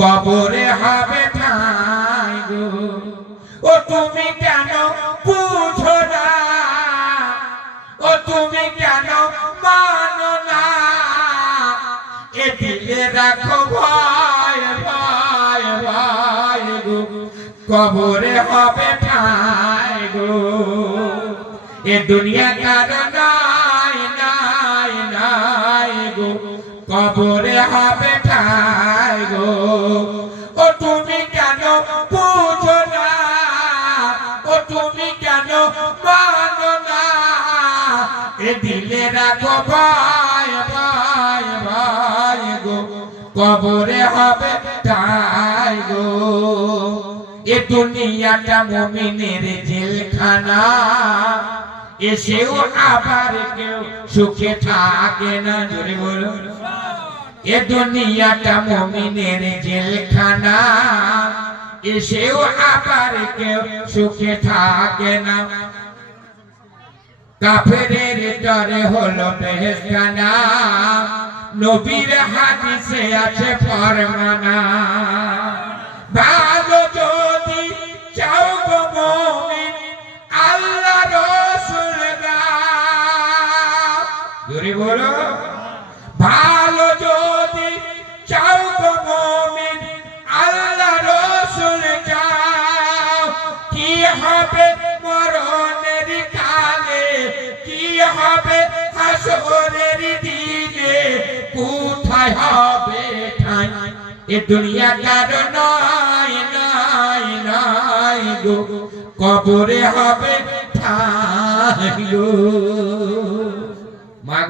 কবরে হবে ঠাঁই গো। ও তুমি কেন বুঝো না, ও তুমি কেন মানো না, এ দিলে রাখো ভয় ভয় ভয় গো, কবরে হবে ঠাঁই গো। এ দুনিয়া কার নাই নাই নাই গো, কবরে হবে ঠাঁই গো। ও তুমি কেন বুঝো না, ও তুমি কেন মানো না, এ দিলে রাখো ভয় ভয় ভয় গো, কবরে হবে ঠাঁই গো। এ দুনিয়াটা মুমিনের জেলখানা, এসেও আবার কেউ সুখে থাকে না। জোরে বলো। এ দুনিয়াটা মুমিনের জেলখানা, এসেও আবার কেউ সুখে থাকে না। কাফেরের তরে হলো বেহেশখানা, নবীর হাদিসে আছে ফরমানা। ভালো যদি চাও গো মুমিন, আল্লাহ রাসূল দাও। জোরে বলো। ভালো যদি চাও গো মুমিন, আল্লাহ রাসূল দাও। কি হবে মরণের কালে, কি হবে হাসরের দিনে, কোথায় হবে ঠাঁই, এ দুনিয়া কার নাই নাই নাই গো, কবরে হবে ঠাঁই গো।